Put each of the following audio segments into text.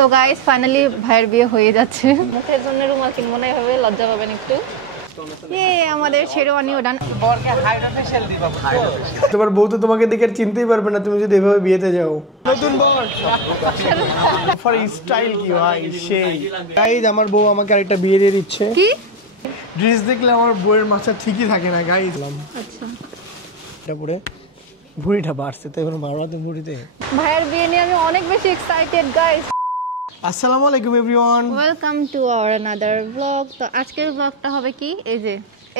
তো guys finally ভাইয়ের বিয়ে হয়ে যাচ্ছে। মুখের জন্য রুমাল কিনবো না, এভাবে লজ্জা পাবেন একটু। আমাদের শেরওয়ানিও ডান। বরকে হাইড্রা ফেশিয়াল দিবা। তোমার বউ তো তোমাকে দেখে চিনতেই পারবে না তুমি যদি এভাবে বিয়েতে যাও। নতুন বর ফর স্টাইল কি ভাই সেই। গাইস আমার বউ আমাকে আরেকটা বিয়ে দিয়ে দিচ্ছে। কি ড্রেস দেখলে আমার বউয়ের মাথা ঠিকই থাকে না গাইস। আচ্ছা এটা পরে ভুঁড়িটা বাড়ছে তো এখন বাড়াতে ভুঁড়িতে। ভাইয়ের বিয়ে নিয়ে আমি অনেক বেশি এক্সাইটেড গাইস। আসসালামু আলাইকুম everyone, welcome to our another blog. তো আজকের ব্লগটা হবে কি,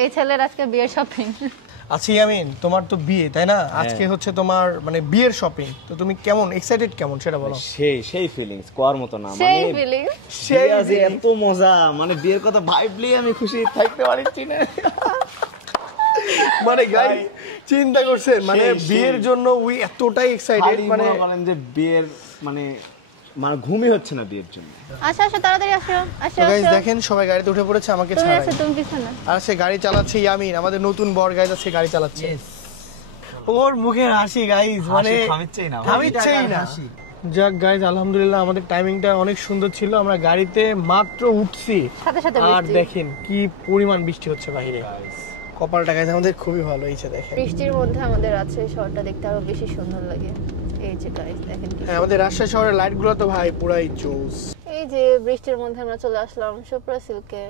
এই ছেলের আজকে বিয়ের শপিং। আচ্ছা ইয়ামিন, তোমার তো বিয়ে তাই না? আজকে হচ্ছে তোমার মানে বিয়ের শপিং, তো তুমি কেমন এক্সাইটেড কেমন সেটা বলো। সেই ফিলিংস কোয়ার মতো না, সেই মানে ফিলিং সেই যে এত মজা, মানে বিয়ের কথা ভাবলে আমি খুশি থাকতে পারছি না। মানে গাই চিন্তা করছেন মানে বিয়ের জন্য উই এতটাই এক্সাইটেড, মানে বলেন যে বিয়ের মানে মানে ঘুমই হচ্ছে না বিয়ের জন্য। আসো আসো তাড়াতাড়ি আসো আসো গাইস আসো। দেখেন সবাই গাড়িতে উঠে পড়েছে আমাকে তুমি ছাড়াই। আসো, তুমি পিছনে। আর সে গাড়ি চালাচ্ছে ইয়ামিন, আমাদের নতুন বর গাইস আছে গাড়ি চালাচ্ছে। ওর মুখের হাসি গাইস মানে থামিচ্ছেই না। যাক গাইস আলহামদুলিল্লাহ আমাদের টাইমিংটা অনেক সুন্দর ছিল, আমরা গাড়িতে মাত্র উঠছি সাথে সাথে আর দেখেন কি পরিমাণ বৃষ্টি হচ্ছে বাইরে। কপালটা গাইস আমাদের খুবই ভালো হয়েছে দেখেন। বৃষ্টির মধ্যে আমাদের আছে শহরটা দেখতে আরো বেশি সুন্দর লাগে। এই যে গাইস দেখেন কি আমাদের রাজশাহী শহরের লাইটগুলো তো ভাই পুরাই জোস। এই যে বৃষ্টির মধ্যে আমরা চলে আসলাম সুপ্রা সিল্কে।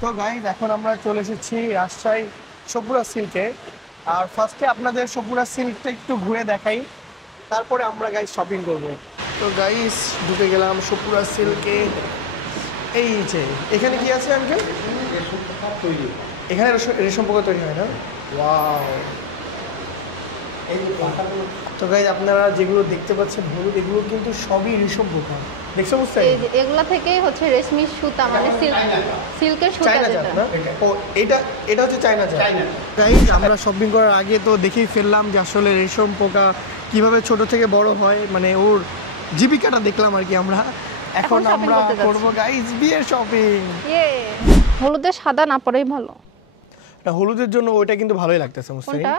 তো গাইস এখন আমরা চলে এসেছি রাজশাহী সপুরা সিল্কে। আর ফার্স্টে আপনাদের সপুরা সিল্কটা একটু ঘুরে দেখাই, তারপরে আমরা গাইস শপিং করব। তো গাইস ঢুকে গেলাম সপুরা সিল্কে। এই যে এখানে কি আছে আঙ্কেল? এখানে রেশম পোকা তৈরি হয় না? ওয়াও। তো গাইস আপনারা যেগুলো দেখতে পাচ্ছেন হলুদ, এগুলো কিন্তু সবই রেশম পোকা। দেখছো বুঝতে? এই যে এগুলা থেকেই হচ্ছে রেশমি সুতা, মানে সিল্কের সুতা চায়না জাত যেটা। না? ও এটা হচ্ছে চায়না জাত। গাইস আমরা শপিং করার আগে তো দেখেই ফেললাম যে আসলে রেশম পোকা কিভাবে ছোট থেকে বড় হয়, মানে ওর জীবিকাটা দেখলাম আর কি আমরা। এখন আমরা করব গাইস বিয়ের শপিং। হলুদে সাদা না পরেই ভালো। না হলুদের জন্য ওইটা কিন্তু ভালোই লাগতেছে মুস্তারি। কোনটা?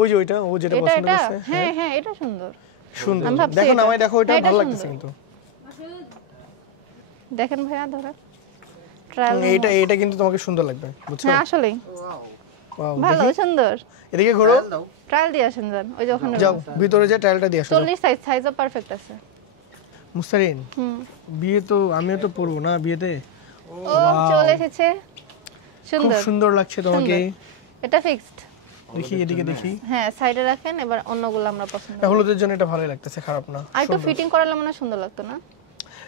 ওই যে ওইটা ও যেটা পছন্দ করছে। হ্যাঁ হ্যাঁ এটা সুন্দর সুন্দর। আমি ভাবছি দেখো না এটা। আমায় দেখো, ওইটা না, এটা ভালো সুন্দর। লাগতেছে কিন্তু। দেখেন ভাইয়া ধরেন ট্রায়াল। এটা কিন্তু তোমাকে সুন্দর লাগবে বুঝছো? হ্যাঁ আসলেই ওয়াও ভালো সুন্দর। এদিকে ঘোরো, ট্রায়াল দিয়ে আসেন যান, ওই যে ওখানে যাও ভিতরে যে ট্রায়ালটা দিয়ে আসো। 40 সাইজও পারফেক্ট আছে। মুস্তারিন বিয়ে তো আমিও তো পড়বো না বিয়েতে। ও চলে এসেছে, খুব সুন্দর সুন্দর লাগছে তোমাকে। এটা ফিক্সড। দেখি এদিকে দেখি। হ্যাঁ সাইডে রাখেন, এবার অন্যগুলো আমরা পছন্দ না হলুদের জন্য এটা ভালোই লাগতেছে, খারাপ না। আর একটু ফিটিং করালে মনে হয় সুন্দর লাগতো না?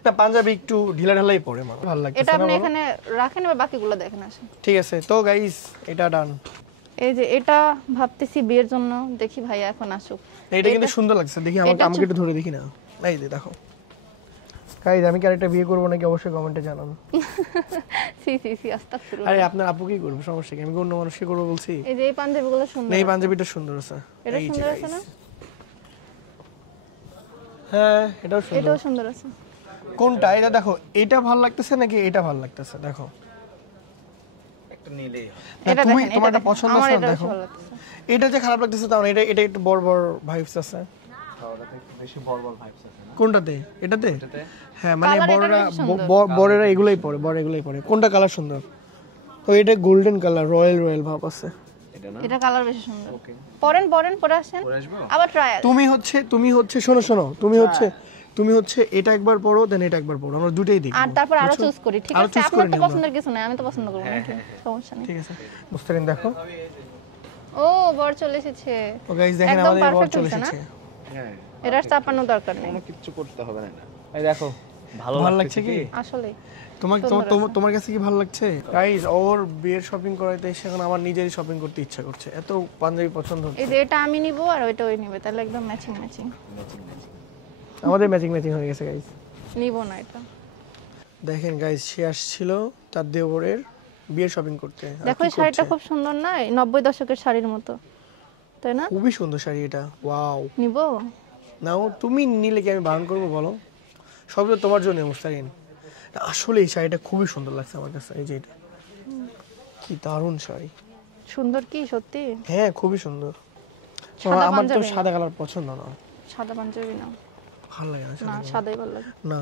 না পাঞ্জাবি একটু ঢিলা ঢালাই পরে আমার ভালো লাগতেছে এটা না। আপনি এখানে রাখেন, এবার বাকিগুলো দেখেন আসেন। ঠিক আছে তো গাইস এটা ডান। এই যে এটা ভাবতেছি বিয়ের জন্য, দেখি ভাইয়া এখন আসুক। এটা কিন্তু সুন্দর লাগছে, দেখি আমাকে একটু ধরে দেখি না। এই যে দেখো গাইস আমি কি আরেকটা বিয়ে করব নাকি অবশ্যই কমেন্টে জানান। সি আস্তাগফিরুল্লাহ। আরে আপনার আপু কি করবে, সমস্যা কি? আমি অন্য মানুষকে করব বলছি। এই যে এই পাঞ্জাবিগুলো সুন্দর। না এই পাঞ্জাবিটা সুন্দর আছে। এটা এই যে সুন্দর আছে guys। না? হ্যাঁ এটাও সুন্দর। এটাও সুন্দর আছে। কোনটা? এটা দেখো এটা ভালো লাগতেছে নাকি এটা ভালো লাগতেছে দেখো। একটা নিলেই এটা তুমি দেখেন, তোমারটা এটা পছন্দ আমার আছে এটা দেখো। ভালো লাগতেছে। এটা যে খারাপ লাগতেছে তাও না, এটা একটু বড় বড় ভাইবস আছে। বেশি বড় ভাইবস আছে না কোনটাতে? এটাতে? হ্যাঁ মানে Colour বড়রা এটার বেশি সুন্দর। বড়রা এগুলাই পরে, বড় এগুলাই পরে। কোনটা কালার সুন্দর? তো এটা গোল্ডেন কালার, রয়্যাল ভাব আছে। এটা না? এটা কালার বেশি সুন্দর। পরেন পরে আসেন, পরে আসবো? আবার ট্রায়াল। তুমি হচ্ছে শোনো তুমি হচ্ছে এটা একবার পড়ো দেন এটা একবার পড়ো, আমরা দুটেই দেখব। আর তারপর আরো চুজ করি, ঠিক আরো আছে? choose আপনার করে তো নিই আমরা। পছন্দের কিছু নাই, আমি তো পছন্দ করব না, সমস্যা নেই। ঠিক আছে মুস্তারিন দেখো। ও বর চলে এসেছে। ও গাইস দেখেন একদম আমাদের বর perfect চলে হয়েছে না? এসেছে। হ্যাঁ এটা চাপানো দরকার নেই কোনো কিছু করতে হবে না। এই দেখো ভালো ভালো লাগছে কি? আসলে। তোমার কাছে কি ভালো লাগছে? গাইস ওর বিয়ের শপিং করাইতে এসে এখন আমার নিজেরই শপিং করতে ইচ্ছা করছে, এত পাঞ্জাবি পছন্দ হচ্ছে। এই যে এটা আমি নিব আর ওইটা ওই নিবে, তাহলে একদম ম্যাচিং আমাদের ম্যাচিং হয়ে গেছে গাইস। নিব না এটা। দেখেন গাইস সে আসছিল তার দেওরের বিয়ের শপিং করতে। আর দেখো কি এই শাড়িটা করছে? খুব সুন্দর না? 90 দশকের শাড়ির মতো, তাই না? খুবই সুন্দর শাড়ি এটা, ওয়াও। নিব? নাও তুমি নিলে কি আমি বারণ করবো বলো? সব তো তোমার জন্য মুস্তারিন। আসলে এই শাড়িটা খুবই সুন্দর লাগছে আমার কাছে। এই যে এটা কি দারুণ শাড়ি। সুন্দর কি সত্যি? হ্যাঁ খুবই সুন্দর। সাদা আমার তো পাঞ্জাবি সাদা কালার পছন্দ না। সাদা পাঞ্জাবি না? ভালো লাগে না না সাদাই ভালো লাগে। না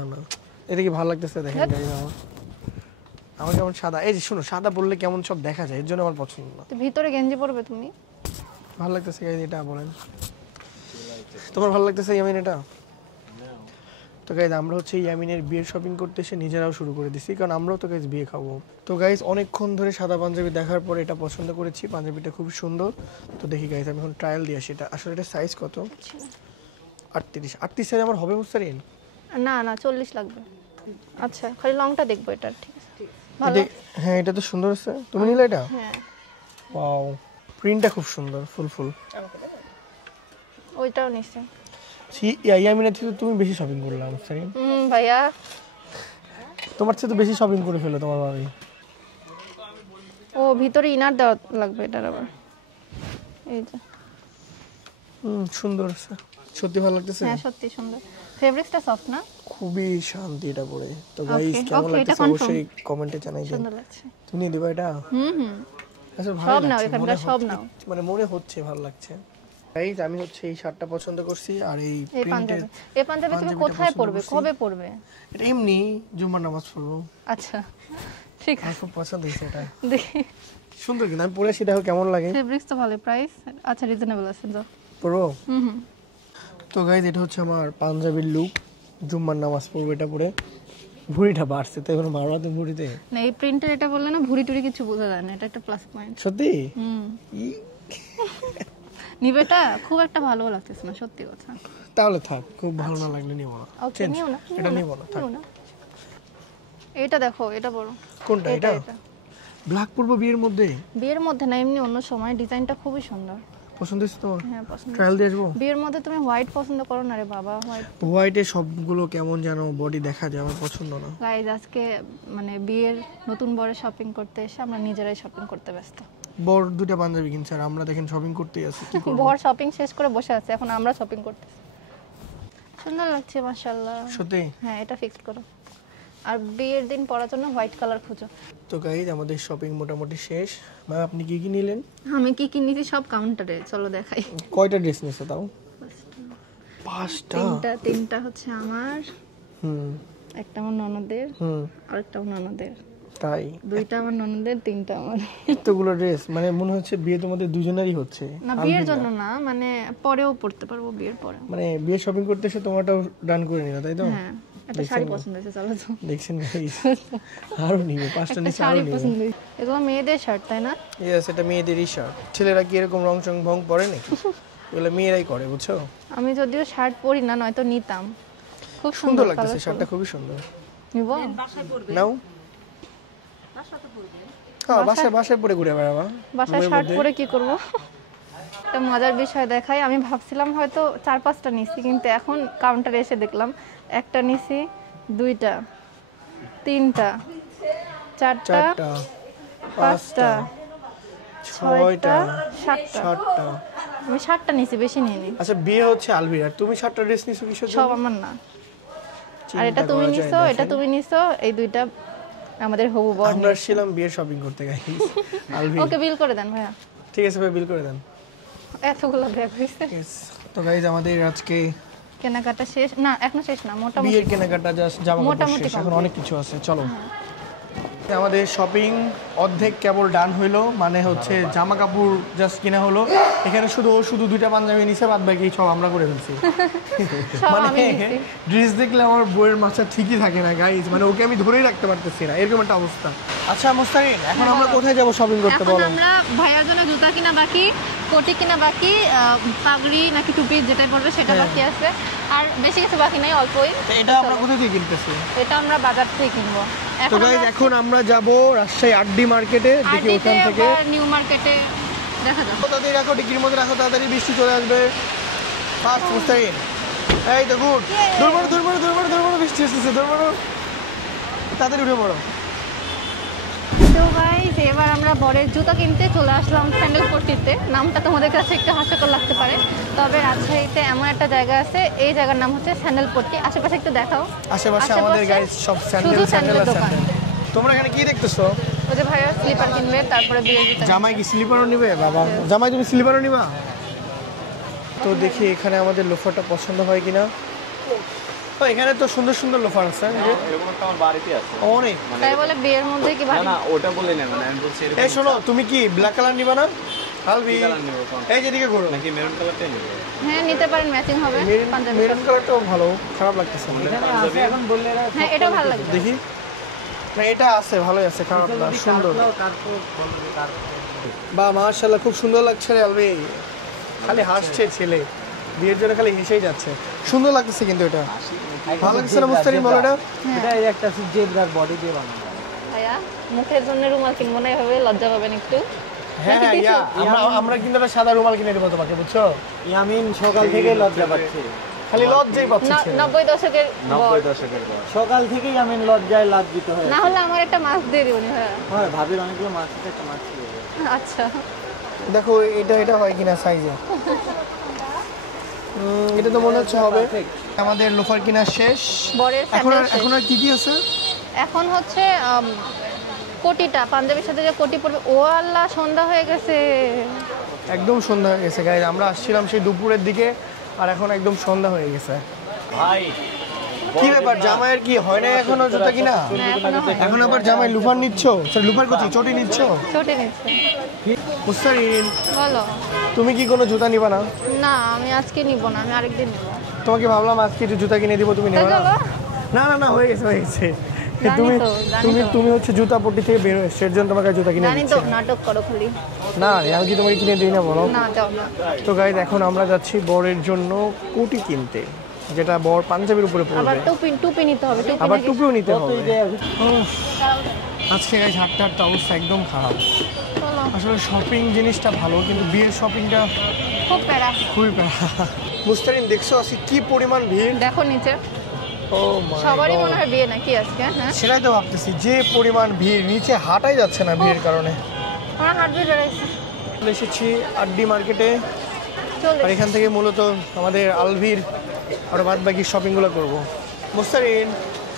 এটা কি ভালো লাগতেছে দেখেন গাইস আমার কেমন সাদা, এই যে শুনো সাদা বললে কেমন সব দেখা যায়, এর জন্য আমার পছন্দ না। তো ভিতরে গেঞ্জি পরবে তুমি? ভালো লাগতেছে গাইস এটা বলেন, তোমার ভালো লাগতেছে ইয়ামিন এটা? তো গাইস আমরা হচ্ছে ইয়ামিনের বিয়ের শপিং করতে এসে নিজেরাও শুরু করে দিছি, কারণ আমরাও তো গাইস বিয়ে খাবো। তো গাইস অনেকক্ষণ ধরে সাদা পাঞ্জাবি দেখার পর এটা পছন্দ করেছি, পাঞ্জাবিটা খুব সুন্দর। তো দেখি গাইস আমি এখন ট্রায়াল দিয়ে আসি এটা আসলে এটা সাইজ কত? 38 সাইজ আমার হবে মুস্তারিন? না না 40 লাগবে। আচ্ছা খালি লংটা দেখবো এটা, ঠিক আছে ভালো। হ্যাঁ এটা তো সুন্দর আছে, তুমি নিলে এটা? হ্যাঁ ওয়াও প্রিন্টটা খুব সুন্দর, ফুল ফুল। ওইটাও নিছে। ইয়ামিনের থেকে তুমি বেশি শপিং করলাম মুস্তারিন। ভাইয়া তোমার চেয়ে তো বেশি শপিং করে ফেলো তোমার ভাবি। ও ভিতরে ইনার দেওয়া লাগবে এটার আবার, এই যে। সুন্দর আছে, সত্যি ভালো লাগতেছে। হ্যাঁ সত্যি সুন্দর, ফেব্রিক্সটা সফট না? খুবই শান্তি এটা পরে। তো গাইস Okay, কেমন okay, এটা লাগতেছে confirm। অবশ্যই কমেন্টে জানাই দিন। সুন্দর লাগছে। তুমি নিয়ে দিবা এটা? আচ্ছা ভালো সব নাও, লাগছে, এখানকার মনে সব হচ্ছে- নাও। মানে মনে হচ্ছে ভালো লাগছে। গাইস আমি হচ্ছে এই শার্টটা পছন্দ করছি আর এই এই প্রিন্টের পাঞ্জাবি, এই পাঞ্জাবি তুমি কোথায় পরবে, কবে পরবে? এটা এমনি জুম্মার নামাজ পড়বো। আচ্ছা ঠিক আমার আছে খুব পছন্দ হয়েছে এটা, দেখি। সুন্দর কিন্তু আমি পরে আসি, দেখো কেমন লাগে। ফেব্রিক্স তো ভালো, প্রাইস আচ্ছা রিজনেবল আছে তো। পরবো? তো গাইস এটা হচ্ছে আমার পাঞ্জাবির লুক, জুম্মার নামাজ পড়বো এটা পরে। ভুঁড়িটা বাড়ছে তো এখন মারবাতে ভুঁড়িতে। না এই প্রিন্টের এটা বললে না ভুরি টুরি কিছু বোঝা যায় না, এটা একটা প্লাস পয়েন্ট। সত্যি ই, নিবেটা খুব একটা ভালো লাগতেছে না সত্যি কথা। তাহলে থাক, খুব ভালো না লাগলে নিব না। ওকে Change। নিও না, এটা নিব না, থাক। নিও না। এটা দেখো, এটা বড়। কোনটা এটা? ব্ল্যাক পরবো বিয়ের মধ্যে? বিয়ের মধ্যে না, এমনি অন্য সময়। ডিজাইনটা খুবই সুন্দর। পছন্দ হয়েছে তোমার? হ্যাঁ পছন্দ। ট্রায়াল দিয়ে আসবো? বিয়ের মধ্যে তুমি হোয়াইট পছন্দ করো না রে বাবা, হোয়াইট। হোয়াইটে সবগুলো কেমন যেন বডি দেখা যায়, আমার পছন্দ না। গাইজ আজকে মানে বিয়ের নতুন বরে শপিং করতে এসে আমরা নিজেরাই শপিং করতে ব্যস্ত। বর দুটো পাঞ্জাবি কিনছে আর আমরা দেখেন শপিং করতেই আছি, কি করব? বর শপিং শেষ করে বসে আছে, এখন আমরা শপিং করতেছি। সুন্দর লাগছে মাশাআল্লাহ। সত্যি? হ্যাঁ এটা ফিক্স করো। আর বিয়ের দিন পরার জন্য হোয়াইট কালার খুঁজো। তো গাইজ আমাদের শপিং মোটামুটি শেষ। ম্যাম আপনি কি কি নিলেন? আমি কি কি নিয়েছি সব কাউন্টারে, চলো দেখাই। কয়টা ড্রেস নিয়েছে তাও? 5টা। তিনটা হচ্ছে আমার, হুম একটা আমার ননদের, আর একটা আমার ননদের। তাই? দুইটা আমার ননদের, তিনটা আমার। এতগুলো ড্রেস মানে মনে হচ্ছে বিয়ে তোমাদের দুজনেরই হচ্ছে। না বিয়ের জন্য না, মানে পরেও পড়তে পারবো বিয়ের পরে। মানে বিয়ে শপিং করতে এসে তোমারটাও ডান করে নিলা তাই তো? হ্যাঁ একটা শাড়ি পছন্দ হয়েছে, চলো তো। দেখছেন গাইস আরো নিবে, 5টা নিচে আরো শাড়ি নিবে। পছন্দ হয়েছে। এগুলো মেয়েদের শার্ট তাই না? ইয়েস এটা মেয়েদেরই শার্ট। ছেলেরা কি এরকম রং চং ভং পরে নাকি? এগুলো মেয়েরাই করে বুঝছো। আমি যদিও শার্ট পরি না, নয়তো নিতাম। খুব সুন্দর লাগতেছে শার্টটা, খুবই সুন্দর। নিব নাও। হ্যাঁ বাসায় পরে ঘুরে বেড়াবা। বাসায় শার্ট পরে কি করব? একটা মজার বিষয় দেখাই, আমি ভাবছিলাম হয়তো 4-5টা নিছি, কিন্তু এখন কাউন্টারে এসে দেখলাম একটা নিছি, দুইটা, তিনটা, চারটা, 4টা 5টা ছয়টা, 6টা 7টা। আমি 7টা নিছি, বেশি নিইনি। আচ্ছা বিয়ে হচ্ছে আলবিরার, তুমি 7টা ড্রেস নিছো কিসের জন্য? সব আমার না। আর এটা তুমি নিছো, এটা তুমি নিছো, এই দুইটা আমাদের হবু বর। আমরা ছিলাম বিয়ের শপিং করতে গাইস আলবি। ওকে বিল করে দেন ভাইয়া। ঠিক আছে ভাই বিল করে দেন। এতগুলো ব্যাগ হইছে। তো গাইস আমাদের আজকে কেনাকাটা শেষ না, এখনো শেষ না, মোটামুটি বিয়ের কেনাকাটা জাস্ট জামা কাপড় মোটামুটি শেষ, এখন অনেক কিছু আছে, চলো। আমাদের শপিং অর্ধেক কেবল ডান হইলো, মানে হচ্ছে জামা কাপড় জাস্ট কিনা হলো। এখানে শুধু 2টা পাঞ্জাবি নিছে, বাদ বাকি সব আমরা করে ফেলছি। সব মানে আমি নিছি। ড্রেস দেখলে আমার বইয়ের মাথা ঠিকই থাকে না গাইস, মানে ওকে আমি ধরেই রাখতে পারতেছি না, এরকম একটা অবস্থা। আচ্ছা মুস্তাকিন এখন আমরা কোথায় যাব শপিং করতে এখন বলো? আমরা ভাইয়ার জন্য জুতা কিনা বাকি, কোটি কিনা বাকি, পাগড়ি নাকি টুপি যেটাই পড়বে সেটা বাকি আছে, আর বেশি কিছু বাকি নাই, অল্পই। এটা আমরা কোথা থেকে কিনতেছি? এটা আমরা বাজার থেকে কিনবো। তো গাইস এখন আমরা যাব রাজশাহী আড্ডি মার্কেটে, দেখি ওখান থেকে নিউ মার্কেটে দেখা যাবে। তাড়াতাড়ি রাখো, ডিকির মধ্যে রাখো, তাড়াতাড়ি বৃষ্টি চলে আসবে। ফাস্ট মুস্তাকিন, এই তো গুড। দৌড় বৃষ্টি আসছে, দৌড় তাড়াতাড়ি উঠে পড়ো। তো গাইস এবার আমরা বরের জুতা কিনতে চলে আসলাম স্যান্ডেল পট্টিতে। নামটা তোমাদের কাছে একটু হাস্যকর লাগতে পারে, তবে রাজশাহীতে এমন একটা জায়গা আছে, এই জায়গার নাম হচ্ছে স্যান্ডেল পট্টি। আশেপাশে একটু দেখাও। আশেপাশে আমাদের গাইস সব শুধু স্যান্ডেল স্যান্ডেলের দোকান। তোমরা এখানে কি দেখতেছো? ওই যে ভাইয়া স্লিপার কিনবে, তারপরে বিয়ের জুতা। জামাই কি স্লিপারও নিবে? বাবা জামাই তুমি স্লিপারও নিবা? তো দেখি এখানে আমাদের লোফারটা পছন্দ হয় কিনা। তো এখানে তো সুন্দর সুন্দর লোফার আছে এরকম একটা আমার বাড়িতে আছে অনেক। তাই বলে বিয়ের মধ্যে কি না ভালো? না ওটা বলে না মানে আমি বলছি এরকম এই শোনো, তুমি কি ব্ল্যাক কালার নিবা না? আলবি কালার নেব কোন এই যেদিকে ঘুরো। নাকি মেরুন কালারটাই নেব হ্যাঁ নিতে পারেন, ম্যাচিং হবে পাঞ্জাবি। মেরুন কালারটাও ভালো, খারাপ লাগতেছে না। হ্যাঁ এটাও ভালো লাগবে। দেখি না, এটা আছে, ভালোই আছে, খারাপ না, সুন্দর। বা মাশাআল্লাহ, খুব সুন্দর লাগছে রে আলবি। খালি হাসছে ছেলে, বিয়ের জন্য খালি হেসেই যাচ্ছে। সুন্দর লাগতেছে কিন্তু এটা ভালো লাগছে না মুস্তারিন, বলো এটা। এটা একটা জেব্রার বডি দিয়ে বানানো। ভাইয়া মুখের জন্য রুমাল কিনবো না, এভাবে লজ্জা পাবেন একটু। হ্যাঁ হ্যাঁ, ইয়া আমরা কিন্তু একটা সাদা রুমাল কিনে দেবো তোমাকে, বুঝছো? ইয়ামিন সকাল থেকে লজ্জা পাচ্ছে, খালি লজ্জাই পাচ্ছে। 90 দশকের 90 দশকের বল সকাল থেকেই ইয়ামিন লজ্জায় লজ্জিত হয়ে। না হলে আমার একটা মাস্ক দিয়ে দিবনি ভাইয়া। হয় ভাবির অনেকগুলো মাছ আছে, একটা মাছ ছিল। আচ্ছা দেখো এটা এটা হয় কিনা সাইজে। এটা তো মনে হচ্ছে হবে। আমাদের লোফার কিনা শেষ। বরের এখন স্যান্ডেল এখন আর কি কি আছে? এখন হচ্ছে কোটিটা, পাঞ্জাবির সাথে যে কোটি পড়বে। ও আল্লাহ, সন্ধ্যা হয়ে গেছে। একদম সন্ধ্যা হয়ে গেছে গাইজ, আমরা আসছিলাম সেই দুপুরের দিকে, আর এখন একদম সন্ধ্যা হয়ে গেছে। ভাই কি ব্যাপার, জামাইয়ের কি হয় না এখনো জুতা কিনা? না এখনো হয়। এখন আবার জামাই লুফার নিচ্ছ? সরি, লুফার করছি, চটি নিচ্ছ? ছোটে নিচ্ছে। মুস্তারিন, বলো। তুমি কি কোনো জুতা নিবা না? না আমি আজকে নিব না, আমি আরেকদিন নিব। তোমাকে ভাবলাম আজকে একটু জুতা কিনে দিব, তুমি নেবে না? চলো। না না না, হয়ে গেছে হয়ে গেছে। জানি তুমি তো, জানি তুমি তো। তুমি হচ্ছে জুতা পট্টি থেকে বের হয়ে এর জন্য তোমাকে জুতা কিনে জানি দিচ্ছি। তো, নাটক করো খালি। না রে, আমি কি তোমাকে কিনে দিই না, বলো? না যাও না। তো গাইজ এখন আমরা যাচ্ছি বরের জন্য কোটি কিনতে, যেটা বর পাঞ্জাবির উপরে আবার পড়বে। টুপি টুপি নিতে হবে, টুপি আবার নাকি? টুপিও নিতে হবে। উফ, আজকে গাইজ হাঁটতে হাঁটতে অবস্থা একদম খারাপ। চলো। আসলে শপিং জিনিসটা ভালো, কিন্তু বিয়ের শপিংটা খুব প্যারা। খুবই প্যারা। মুস্তারিন দেখছো আজকে কি পরিমাণ ভিড়? দেখো নিচে, ও মাই সবারই গড, মনে হয় বিয়ে নাকি আজকে। হ্যাঁ সেটাই তো ভাবতেছি, যে পরিমাণ ভিড়, নিচে হাঁটাই যাচ্ছে না ভিড়ের কারণে। আমরা হাঁটবে বেড়াইছি। চলে এসেছি আড্ডি মার্কেটে, চলে আর এখান থেকে মূলত আমাদের আলভির আর বাদ বাকি শপিংগুলো করবো। মুস্তারিন,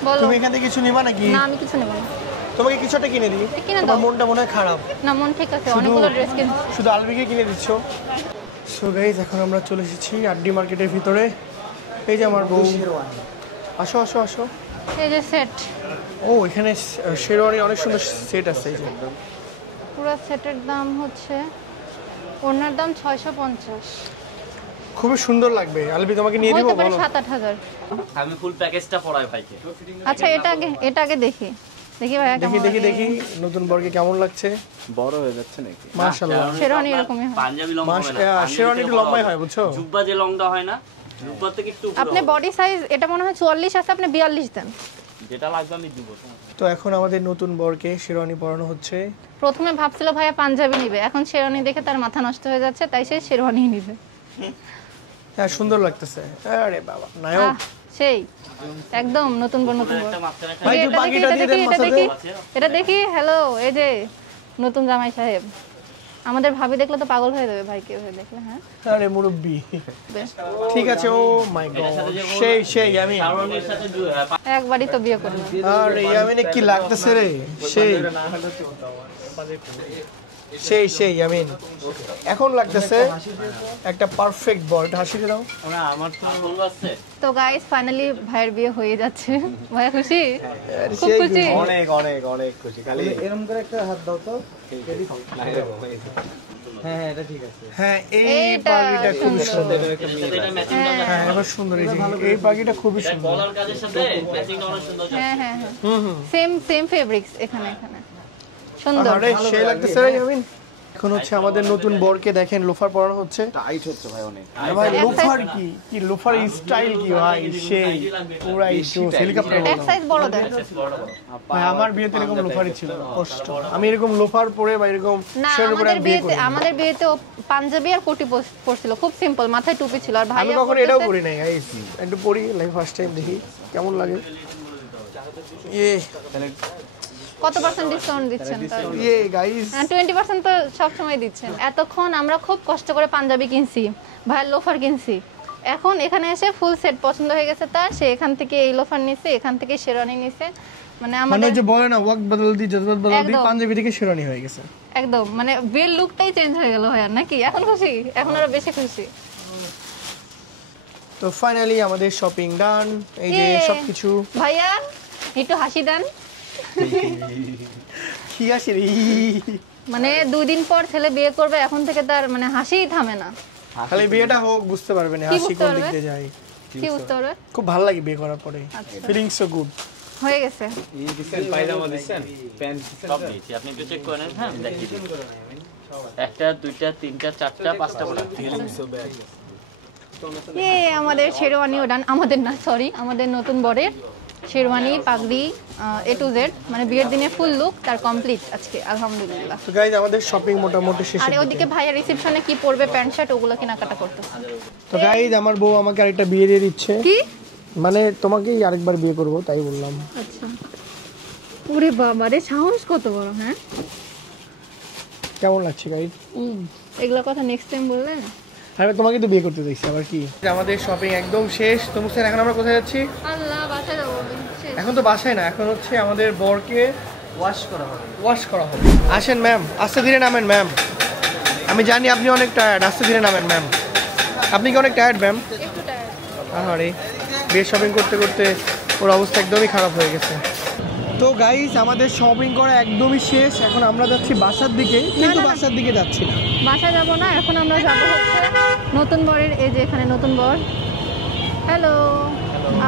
বলো। তুমি এখান থেকে কিছু নিবা নাকি? না আমি কিছু নেব না। তোমাকে কিছু একটা কিনে দিই। কিনে তোমার দাও। মনটা মনে হয় খারাপ, না মন ঠিক আছে, শুধু- অনেকগুলো ড্রেস কিন। শুধু আলভিকে কিনে দিচ্ছ। সো গাইজ এখন আমরা চলে এসেছি আড্ডি মার্কেটের ভিতরে। এই যে আমার বউ, আসো আসো আসো। এই যে সেট, ও এখানে শেরওয়ানির অনেক সুন্দর সেট আছে। এই যে পুরো সেটের দাম হচ্ছে, ওনার দাম 650। খুবই সুন্দর লাগবে। আলবি তোমাকে নিয়ে দিব, হতে পারে বলো? 7-8 হাজার। আমি ফুল প্যাকেজটা পড়াই ভাইকে। আচ্ছা এটা আগে দেখি ভাইয়া দেখি কেমন দেখি লাগে। দেখি নতুন বর্গে কেমন লাগছে। বড় হয়ে যাচ্ছে নাকি? মাশাআল্লাহ। শেরওয়ানি এরকমই হয়। পাঞ্জাবি লং হবে না, শেরওয়ানি একটু লম্বাই হয়, বুঝছো? জুব্বা যে লংটা হয় না, জুব্বা থেকে একটু উপরে আপনি হবে। বডি সাইজ এটা মনে হয় 44 আছে, আপনি 42 দেন। যেটা লাগবে আমি দিব। তো এখন আমাদের নতুন বরকে শেরওয়ানি পরানো হচ্ছে। প্রথমে ভাবছিল ভাইয়া পাঞ্জাবি নিবে, এখন শেরওয়ানি দেখে তার মাথা নষ্ট হয়ে যাচ্ছে, তাই সে শেরওয়ানি নিবে। হ্যাঁ সুন্দর লাগতেছে। আরে বাবা, নায়ক। আহ, সেই একদম নতুন বর নতুন বর। একটা মাঝখানে একটা ভাই, একটু এটা দেখি, বাকিটা এটা দিয়ে দেখি, দেন এটা মাথাতে। দেখি, এটা দেখি। হ্যালো, এই যে নতুন জামাই সাহেব। আমাদের ভাবি দেখলে তো পাগল হয়ে যাবে, ভাইকে হয়ে দেখলে। হ্যাঁ আরে মুরব্বি, বেশ। ঠিক আছে। ও মাই গড, সেই সেই আমি। শাওরনির সাথে একবারই তো বিয়ে করবো। আরে ইয়ামিনে কি লাগতেছে রে, সেই সেই সেই ইয়ামিন এখন লাগতেছে একটা পারফেক্ট বল। এটা হাসি দাও। না আমার তো ফুল আছে। তো গাইস ফাইনালি ভাইয়ের বিয়ে হয়ে যাচ্ছে। ভাইয়া খুশি? খুব সেই খুশি। অনেক অনেক অনেক খুশি। খালি এরকম করে একটা হাত দাও তো। হ্যাঁ হ্যাঁ, এটা ঠিক আছে। হ্যাঁ এই এইটা পাখিটা খুব সুন্দর। সুন্দর। এর সাথে এটা ম্যাচিং দাও না। হ্যাঁ এবার সুন্দর, এই যে এই পাখিটা খুবই সুন্দর। গলার কাজের সাথে ম্যাচিংটা অনেক সুন্দর। হ্যাঁ হ্যাঁ হ্যাঁ, সেম ফেব্রিক্স এখানে সুন্দর। আরে সেই লাগতেছে রে ইয়ামিন। এখন হচ্ছে আমাদের নতুন বরকে দেখেন লোফার পরানো হচ্ছে। টাইট হচ্ছে ভাই অনেক। আর ভাই লোফার কি কি লোফার স্টাইল কি ভাই, সেই পুরা একটু হেলিকপ্টার এক সাইজ বড় দেন। ভাই আমার বিয়েতে এরকম লোফারই ছিল, কষ্ট। আমি এরকম লোফার পরে বা এরকম না শার্ট পরে আমাদের আমি বিয়ে বিয়েতে করি। আমাদের বিয়েতে ও পাঞ্জাবি আর কোটি পরছিল, খুব সিম্পল, মাথায় টুপি ছিল। আর আমি ভাইয়া কখনো এটাও পরতেছে- করি নাই গাইস, একটু পরি লাইফ ফার্স্ট টাইম, দেখি কেমন লাগে। ইয়ে কত % ডিসকাউন্ট দিচ্ছেন তার? ইয়ে গাইস, 20% তো সব সময় দিচ্ছেন। এতক্ষণ আমরা খুব কষ্ট করে পাঞ্জাবি কিনছি, ভাইয়ের লোফার কিনছি, এখন এখানে এসে ফুল সেট পছন্দ হয়ে গেছে তার, সে এখান থেকে এই লোফার নিছে, এখান থেকে শেরওয়ানি নিছে। মানে মানে আমাদের যে বলে না ওয়াক্ত বদল দি জজবাত বদল দি, একদম। পাঞ্জাবি থেকে শেরওয়ানি হয়ে গেছে। একদম মানে বিয়ের লুকটাই চেঞ্জ হয়ে গেল ভাইয়ার, নাকি? এখন খুশি? এখন আরো বেশি খুশি। তো ফাইনালি আমাদের শপিং ডান, এই যে Yay! সবকিছু। ভাইয়া একটু হাসি দেন। কি আছে রে? মানে 2 দিন পর ছেলে বিয়ে করবে, এখন থেকে তার মানে হাসিই থামে না। খালি বিয়েটা হোক বুঝতে পারবেন কি হাসি বুঝতে কোন দিক পারবে? দিয়ে যায়। কি বুঝতে পারবে? খুব ভালো লাগে বিয়ে করার পরে, ফিলিং সো গুড। হয়ে গেছে। পায়জামা দিচ্ছেন, প্যান্ট সব দিয়েছি। আপনি একটু চেক করে নেন। হ্যাঁ, আমি দেখিয়ে দিচ্ছি। 1টা 2টা 3টা 4টা 5টা প্রোডাক্ট। আমাদের শেরওয়ানিও ডান, আমাদের না সরি, আমাদের নতুন বরের শেরওয়ানি, পাগড়ি, A to Z, মানে বিয়ের দিনে ফুল লুক তার কমপ্লিট আজকে আলহামদুলিল্লাহ। তো গাইজ আমাদের শপিং মোটামুটি শেষ। আর ওদিকে ভাইয়া রিসেপশনে কি পরবে, প্যান্ট শার্ট ওগুলো কেনাকাটা করতেছে। তো গাইজ আমার বউ আমাকে আরেকটা বিয়ে দিয়ে দিচ্ছে, কি মানে তোমাকেই আরেকবার বিয়ে করব তাই বললাম। আচ্ছা, ওরে বাবা রে, সাহস কত বড়! হ্যাঁ, কেমন লাগছে গাইজ? এগুলা কথা নেক্সট টাইম বললেন। আমি তোমাকে তো বিয়ে করতে দেখছি আবার কি। আমাদের শপিং একদম শেষ। তো মুস্তান এখন আমরা কোথায় যাচ্ছি? আল্লাহ, বাসায় যাবো। এখন তো বাসায় না, এখন হচ্ছে আমাদের বরকে ওয়াশ করা হবে। ওয়াশ করা হবে। আসেন ম্যাম, আস্তে ধীরে নামেন ম্যাম। আমি জানি আপনি অনেক টায়ার্ড, আস্তে ধীরে নামেন ম্যাম। আপনি কি অনেক টায়ার্ড ম্যাম? একটু টায়ার্ড। আরে বিয়ের শপিং করতে করতে ওর অবস্থা একদমই খারাপ হয়ে গেছে। তো গাইস আমাদের শপিং করা একদমই শেষ। এখন আমরা যাচ্ছি বাসার দিকে, কিন্তু না। বাসার দিকে যাচ্ছি না। বাসা যাব না, এখন আমরা যাব হচ্ছে নতুন বরের, এই যে এখানে নতুন বর। হ্যালো,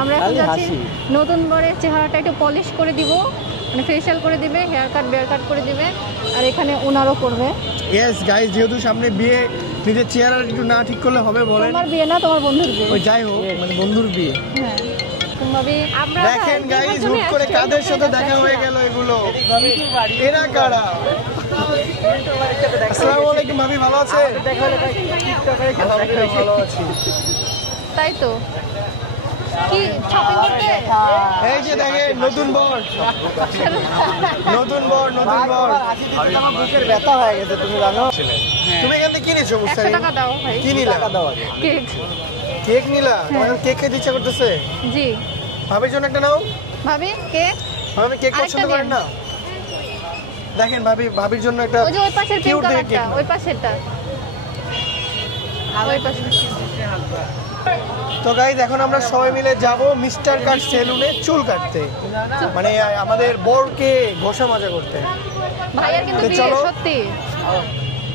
আমরা এখন যাচ্ছি নতুন বরের চেহারাটা একটু পলিশ করে দিব, মানে ফেশিয়াল করে দিবে, হেয়ার কাট বেয়ার কাট করে দিবে, আর এখানে ওনারও করবে। ইয়েস গাইস, যেহেতু সামনে বিয়ে, নিজের চেহারা একটু না ঠিক করলে হবে বলেন? তোমার বিয়ে না, তোমার বন্ধুর বিয়ে। ওই যাই হোক, মানে বন্ধুর বিয়ে। হ্যাঁ, তুমি আমরা দেখেন গাইস, হুট করে কাদের সাথে দেখা হয়ে গেল এগুলো। এরা কারা? আসসালামু আলাইকুম ভাবি, ভালো আছেন? আলহামদুলিল্লাহ ভালো আছি। তাই তো, কি শপিং করতে? এই যে দেখেন নতুন বর, নতুন বর, নতুন বর। আমার বুকের ব্যথা হয়ে গেছে, তুমি জানো? তুমি এখান থেকে কি নিয়েছো 100 মুস্তানি? টাকা দাও ভাই। কি নিলা? কেক। কেক নিলা? তোমার কেক খেতে ইচ্ছা করতেছে? জি ভাবির জন্য একটা নাও। ভাবি, কেক। ভাবি কেক আরেকটা পছন্দ করেন দিন। না? দেখেন ভাবি, ভাবির জন্য একটা ওই যে ওই পাশের পিঙ্ক কিউট দেখে কালারটা, কেক। ওই পাশেরটা, ওই পাশে। তো গাইজ এখন আমরা সবাই মিলে যাব মিস্টার কাট সেলুনে চুল কাটতে, মানে আমাদের বরকে ঘষা মাজা করতে। ভাইয়ার কিন্তু তো বিয়ে চলো। সত্যি।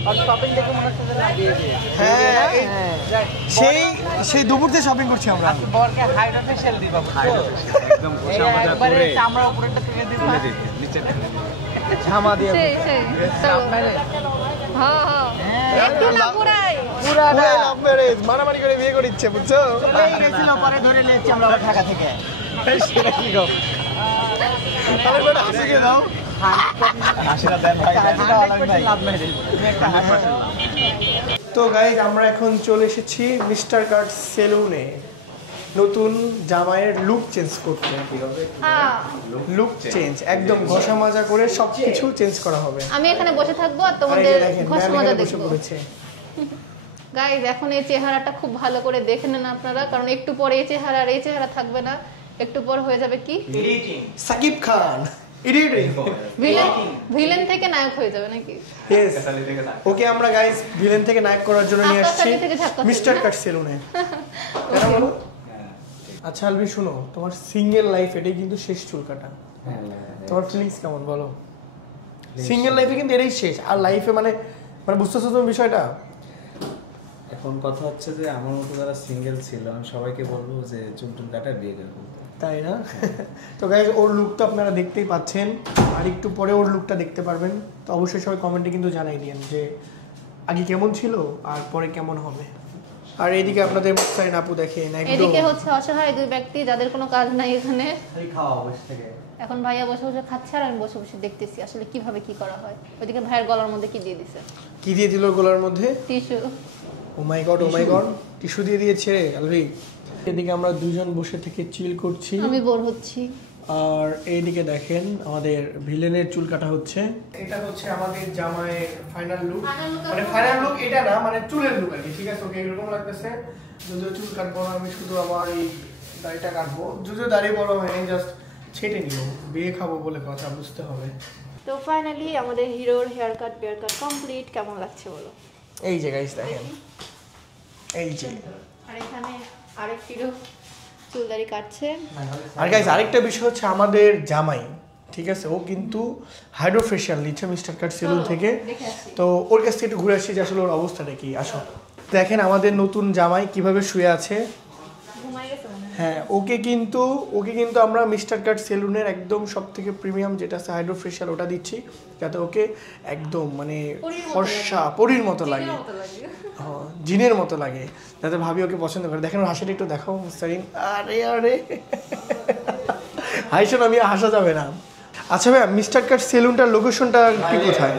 আর শপিং দেখে মনে হচ্ছে যে লাগিয়ে দিয়ে হ্যাঁ, সেই সেই দুপুর থেকে শপিং করছি আমরা। বরকে হাইড্রা ফেশিয়াল দিবা, একদম ঘষা মাজা করে চামড়া উপরেটা থেকে দিবা, ঝামা দিয়ে সেই চলো। হ্যাঁ একটু না পুরাই। পুরা লাভ ম্যারেজ, মারামারি করে বিয়ে করে ইচ্ছে, বুঝছো? চলেই গেছিল, পরে ধরে নিয়েছি আমরা আবার ঢাকা থেকে। সেটা কি গো? তাহলে বেটা হাসিকে দাও। আশীর্বাদ দেন ভাই। লাভ ম্যারেজ, তুমি একটা হাসি। তো গাইজ আমরা এখন চলে এসেছি মিস্টার কাট সেলুনে নতুন জামাইয়ের লুক চেঞ্জ করতে। হ্যাঁ, লুক চেঞ্জ, একদম ঘষা মাজা করে সবকিছু চেঞ্জ করা হবে। আমি এখানে বসে থাকবো আর আর এই তোমাদের যে দেখেন, ঘষা ম্যাম মাজা এখানে বসে দেখবো। পড়েছে। গাইজ এখন এই চেহারাটা খুব ভালো করে দেখে নেন আপনারা, কারণ একটু পরে এই চেহারা আর এই চেহারা থাকবে না, একটু পর হয়ে যাবে কি Shakib Khan editing. Villain, villain থেকে নায়ক হয়ে যাবে নাকি? ইয়েস, ওকে আমরা গাইস ভিলেন থেকে নায়ক করার জন্য নিয়ে আসছি ধাক্কাধাক্কি থেকে ধাক্কাধাক্কি, মিস্টার হ্যাঁ? কাট সেলুনে। কেন বলো? আচ্ছা আলবি শুনো, তোমার সিঙ্গেল লাইফ এটাই কিন্তু শেষ চুল কাটা। তোমার ফিলিংস কেমন বলো? সিঙ্গেল লাইফে কিন্তু এটাই শেষ, আর লাইফে মানে মানে বুঝতেছো তুমি বিষয়টা? এখন কথা হচ্ছে যে আমার মতো যারা সিঙ্গেল ছিল আমি সবাইকে বলবো যে চুল টুল কাটা বিয়ে করবো। তাই না? তো গাইজ ওর লুকটা আপনারা দেখতেই পাচ্ছেন, আর একটু পরে ওর লুকটা দেখতে পারবেন। তো অবশ্যই সবাই কমেন্টে কিন্তু জানাই দিন যে আগে কেমন ছিল আর পরে কেমন হবে। আর এইদিকে আপনাদের মুস্তারিন আপু দেখেন একদম এদিকে হচ্ছে অসহায় দুই ব্যক্তি যাদের কোনো কাজ নাই এখানে। এই খাওয়া বসে থেকে এখন ভাইয়া বসে বসে খাচ্ছে আর আমি বসে বসে দেখতেছি আসলে কিভাবে কি করা হয়। ওইদিকে ভাইয়ের গলার মধ্যে কি দিয়ে দিছে, কি দিয়ে দিল গলার মধ্যে? টিস্যু। ও মাই গড, ও মাই গড, টিস্যু দিয়ে দিয়েছে আলবি। এদিকে আমরা দুজন বসে থেকে চিল করছি, আমি বোর হচ্ছি। আর এইদিকে দেখেন আমাদের ভিলেনের চুল কাটা হচ্ছে। এটা হচ্ছে আমাদের জামাইয়ের ফাইনাল লুক, মানে ফাইনাল লুক এটা না, মানে চুলের লুক আর কি। ঠিক আছে, ওকে এরকম লাগতেছে। যদিও চুল কাটবো না আমি, শুধু আমার এই দাড়িটা কাটবো। যদিও দাড়ি বড় হয়নি, জাস্ট ছেটে নিব, বিয়ে খাবো বলে কথা, বুঝতে হবে। তো ফাইনালি আমাদের হিরোর হেয়ার কাট বিয়ার কাট কমপ্লিট। কেমন লাগছে বলো? এই যে গাইস দেখেন, এই যে আর এখানে আরেকটিরও চুলদারি কাটছে। আর গাইস আরেকটা বিষয় হচ্ছে আমাদের জামাই, ঠিক আছে, ও কিন্তু হাইড্রোফেশিয়াল নিচ্ছে মিস্টার কাট সেলুন থেকে। দেখে আসি। তো ওর কাছ থেকে একটু ঘুরে আসি যে আসলে ওর অবস্থাটা কি। আসো দেখেন আমাদের নতুন জামাই কিভাবে শুয়ে আছে। ঘুমাই গেছে মনে হয়। হ্যাঁ, ওকে কিন্তু আমরা মিস্টার কাট সেলুনের একদম সব থেকে প্রিমিয়াম যেটা আছে হাইড্রোফেশিয়াল ওটা দিচ্ছি, যাতে ওকে একদম মানে ফর্সা পরীর মতো লাগে, জিনের মতো লাগে। জিনের মতো লাগে, যাতে ভাবি ওকে পছন্দ করে। দেখেন ওর হাসিটা একটু দেখাও মুস্তারিন। আরে আরে হাসো না, আমি হাসা যাবে না। আচ্ছা ভাইয়া, মিস্টার কাট সেলুনটার লোকেশনটা কি কোথায়?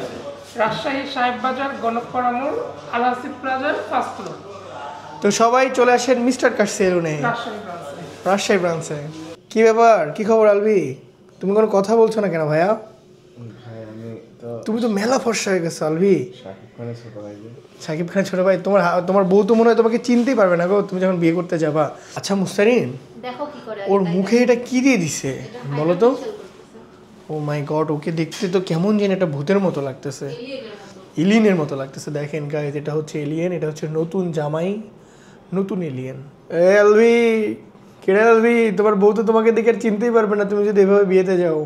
রাজশাহী সাহেব বাজার, গণকপাড়া মোড়, আলহাসিব প্লাজার ফার্স্ট ফ্লোর, তো সবাই চলে আসেন মিস্টার কাট সেলুনে, রাজশাহী ব্রাঞ্চে। রাজশাহী ব্রাঞ্চে। কি ব্যাপার, কি খবর আলবি? তুমি কোনো কথা বলছো না কেন ভাইয়া? ভাই আমি তো তুমি তো মেলা ফর্সা হয়ে গেছো আলবি। শাকিব খানের ছোট ভাই যে। সাকিব খানের ছোট ভাই, তোমার বউ তো মনে হয় তোমাকে চিনতেই পারবে না গো, তুমি যখন বিয়ে করতে যাবা। আচ্ছা মুস্তারিন, দেখো কি করে। ওর মুখে এটা কি দিয়ে দিছে বলো তো? ও মাই গড, ওকে দেখতে তো কেমন যেন একটা ভূতের মতো লাগতেছে, এলিয়েনের মতো লাগতেছে। দেখেন গাইস, এটা হচ্ছে এলিয়েন, এটা হচ্ছে নতুন জামাই, নতুন এলিয়েন। এলভি, কেড়ে এলভি, তোমার বউ তো তোমাকে দেখে আর চিনতেই পারবে না তুমি যদি এভাবে বিয়েতে যাও।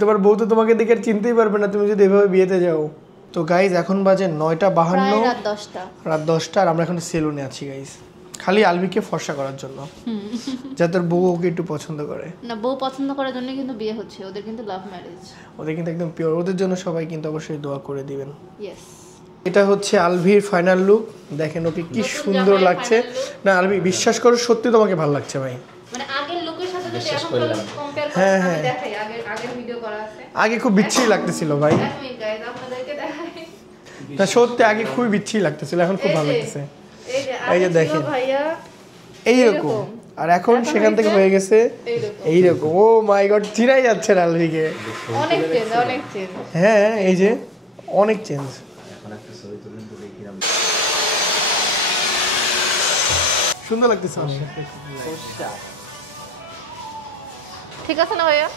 তোমার বউ তো তোমাকে দেখে আর চিনতেই পারবে না তুমি যদি এভাবে বিয়েতে যাও। তো গাইস এখন বাজে 9:52, রাত 10টা। রাত 10টা, আর আমরা এখন সেলুনে আছি গাইস, খালি আলবিকে ফর্সা করার জন্য, যাতে ওর বউ ওকে একটু পছন্দ করে। না, বউ পছন্দ করার জন্য কিন্তু বিয়ে হচ্ছে, ওদের কিন্তু লাভ ম্যারেজ। ওদের কিন্তু একদম পিওর, ওদের জন্য সবাই কিন্তু অবশ্যই দোয়া করে দিবেন। ইয়েস। এটা হচ্ছে আলভির ফাইনাল লুক। দেখেন ওকে কি সুন্দর লাগছে। না আলভি, বিশ্বাস করো সত্যি তোমাকে ভালো লাগছে ভাই। মানে আগের লুকের সাথে যদি এখন কম্পেয়ার করি, হ্যাঁ, আমি হ্যাঁ। দেখাই আগের ভিডিও করা আছে। আগে খুব বিচ্ছিরি লাগতেছিল ভাই, এক মিনিট গাইস, আপনাদেরকে দেখাই। না সত্যি আগে খুবই বিচ্ছিরি লাগতেছিল, এখন খুব ভালো লাগতেছে। এই যে এই যে আগে ছিল দেখেন। ভাইয়া এইরকম, আর এখন সেখান থেকে হয়ে গেছে এইরকম। ও মাই গড, চিনাই যাচ্ছে না আলভিকে। অনেক চেঞ্জ, অনেক চেঞ্জ। হ্যাঁ এই যে অনেক চেঞ্জ। এখন একটা ছবি তুলেন তো দেখি আমরা। সুন্দর লাগতেছে আমার। ঠিক আছে না ভাইয়া?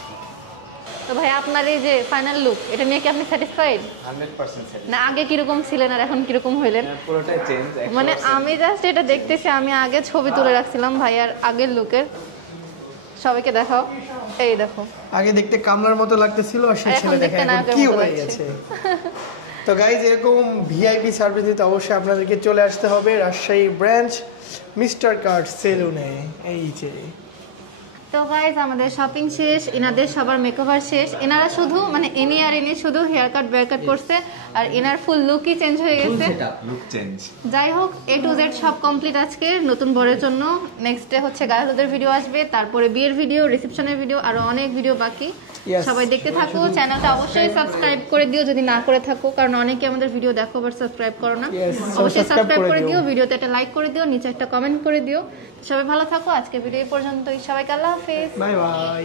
তো ভাই আপনার এই যে ফাইনাল লুক, এটা নিয়ে কি আপনি স্যাটিসফাইড? 100% না আগে কিরকম ছিলেন আর এখন কিরকম হইলেন? পুরোটাই চেঞ্জ। মানে আমি জাস্ট এটা দেখতেছি, আমি আগে ছবি তুলে রাখছিলাম ভাইয়ার আগের লুকের, সবাইকে দেখাও। এই দেখো, আগে দেখতে কামলার মতো লাগতেছিল, আর সেই এখন ছেলে দেখতে দেখে এখন নায়কের কি মতো হয়ে লাগছে। গেছে। তো গাইজ এরকম ভিআইপি সার্ভিস দিতে অবশ্যই আপনাদেরকে চলে আসতে হবে রাজশাহী ব্রাঞ্চ মিস্টার কাট সেলুনে। এই যে তো গাইজ আমাদের শপিং শেষ, এনাদের সবার মেকওভার শেষ। এনারা শুধু মানে ইনি শুধু হেয়ার কাট বেয়ার কাট করছে, আর এনার ফুল লুকই চেঞ্জ হয়ে গেছে। Look change. যাই হোক, A to Z সব কমপ্লিট আজকে নতুন বরের জন্য। নেক্সট ডে হচ্ছে গায়ে হলুদের ভিডিও আসবে, তারপরে বিয়ের ভিডিও, রিসেপশনের ভিডিও, আরো অনেক ভিডিও বাকি। Yes. সবাই দেখতে থাকো, চ্যানেলটা অবশ্যই সাবস্ক্রাইব করে দিও যদি না করে থাকো, কারণ অনেকে আমাদের ভিডিও দেখো বাট সাবস্ক্রাইব করো না। Yes, অবশ্যই subscribe সাবস্ক্রাইব করে করে দিও। দিও, ভিডিওতে একটা লাইক করে দিও, নিচে একটা কমেন্ট করে দিও। সবাই ভালো থাকো, আজকে ভিডিও এই পর্যন্তই। সবাইকে আল্লাহ হাফেজ। Bye bye.